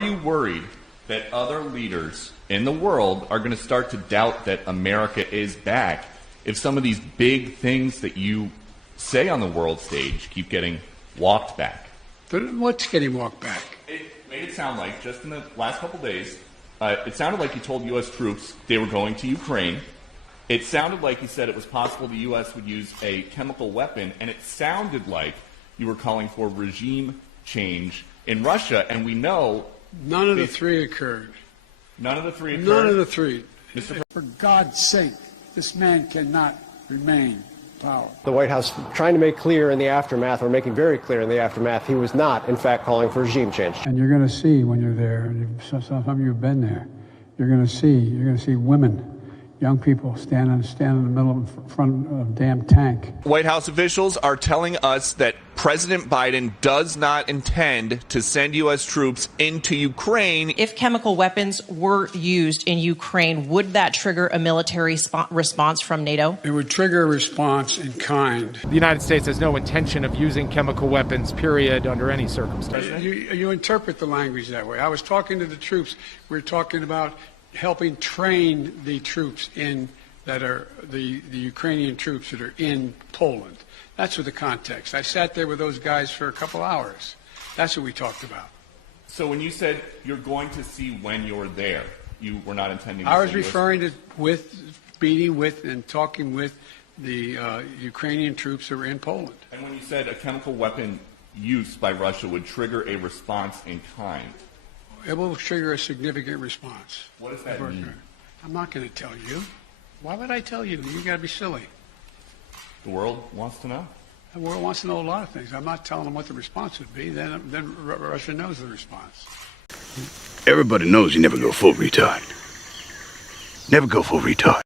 Are you worried that other leaders in the world are going to start to doubt that America is back if some of these big things that you say on the world stage keep getting walked back? What's getting walked back? It made it sound like, just in the last couple days, it sounded like you told U.S. troops they were going to Ukraine. It sounded like you said it was possible the U.S. would use a chemical weapon, and it sounded like you were calling for regime change in Russia, and we know... None of the three occurred. None of the three occurred? None of the three. For God's sake, this man cannot remain in power. The White House trying to make clear in the aftermath, or making very clear in the aftermath, he was not, in fact, calling for regime change. And you're going to see when you're there, and some of you have been there, you're going to see women, young people stand in the middle in front of a damn tank. White House officials are telling us that President Biden does not intend to send U.S. troops into Ukraine. If chemical weapons were used in Ukraine, would that trigger a military response from NATO? It would trigger a response in kind. The United States has no intention of using chemical weapons, period, under any circumstance. You interpret the language that way. I was talking to the troops. We were talking about helping train the troops that are the Ukrainian troops that are in Poland. That's what the context. I sat there with those guys for a couple hours. That's what we talked about. So when you said you're going to see when you're there, you were not intending to... I was referring to meeting with and talking with the Ukrainian troops that were in Poland. And when you said a chemical weapon use by Russia would trigger a response in kind... It will trigger a significant response. What does that mean? I'm not going to tell you. Why would I tell you? You got to be silly. The world wants to know? The world wants to know a lot of things. I'm not telling them what the response would be. Then Russia knows the response. Everybody knows you never go full retard. Never go full retard.